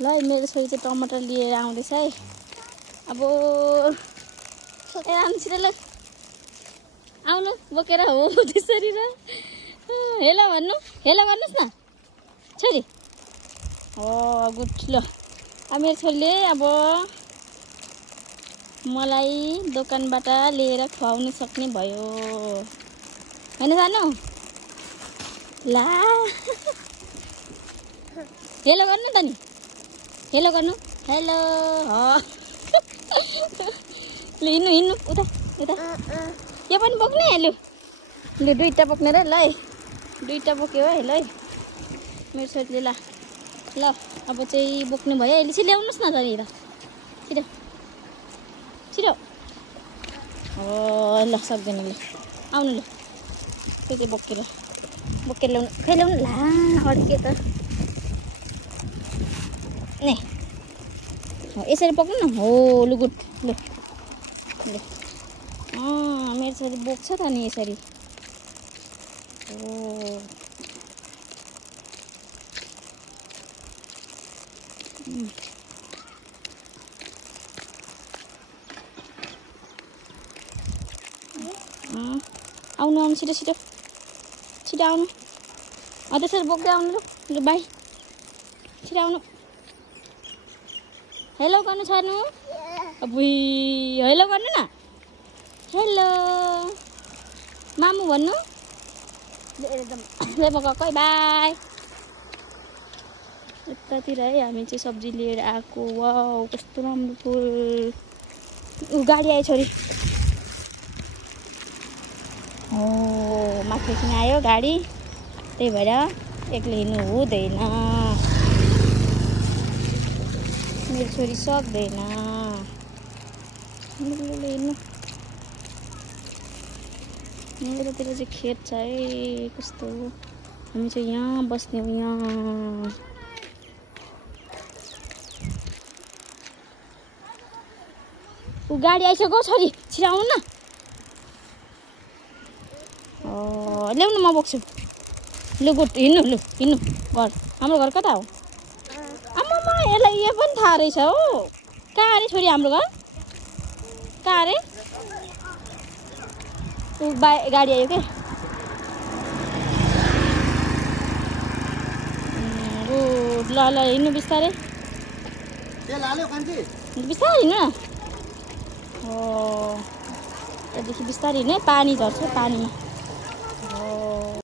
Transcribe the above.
ल मेरो छोरी चाहिँ टमाटर लिएर आउँदैछ है। अब आउनु छिटो ल आउनु बोकेर हो त्यसरी र हेलो भन्नु हेलो गर्नुहोस् न छोरी। हो गुड ल अब मेरो छोरीले अब मलाई दोकानबाट लिएर खुवाउन सक्ने भयो हैन जानु ला हेलो गर्नु त नि हेलो गर्नु हेलो ल हिँड्नु हिँड्नु उता उता यो पनि बोक्ने लु लु दुईटा बोक्ने र ल है दुईटा बोक्यो है ल है मेरो छोरीले ल ल अब चाहिँ बोक्ने भयो अहिले चाहिँ ल्याउनुहोस् न त नि त छिटो छिटो हो ल सक्दैन ल आउनु ल त्यो चाहिँ बोकेर ल्याउनु खै ल्याउनु ला अड्के त ने यसरी बोक्नु न हो लु गुड लु लु मेरो छोरी बोक्छ त नि यसरी हो आउनु आउनु छिटो छिटो छिटो आउनु त्यसरी बोक्दै आउनु लु बाई छिटो आउनु हेलो गर्नु छाड्नु अबुई हेलो गर्नु न हेलो मामु भन्नु एकदम गएको है बाई यतातिर है हामी चाहिँ सब्जी लिएर आएको वाउ कस्तो राम्रो फुल ऊ गाडी आयो छोरी हो माथिदेखि आयो गाडी त्यही भएर एक्लै हिँड्नु हुँदैन मेरो छोरी सक्दैन हिँड्नु मेरोतिर चाहिँ खेत छ है कस्तो हामी चाहिँ यहाँ बस्ने हो यहाँ ऊ गाडी आइसक्यो छोरी छिटो आउनु न ल्याउनु म बोक्छु लु गुड हिँड्नु लु हिँड्नु घर हाम्रो घर कता हो आमामा यसलाई यो पनि थाहा रहेछ हो कहाँ अरे छोरी हाम्रो घर कहाँ अरे ऊ गाडी आयो क्या गुड ल ल हिँड्नु बिस्तारै बिस्तारै हिँड्नु न हो त्यहाँदेखि बिस्तारै हिँड्नु है पानी झर्छ पानीमा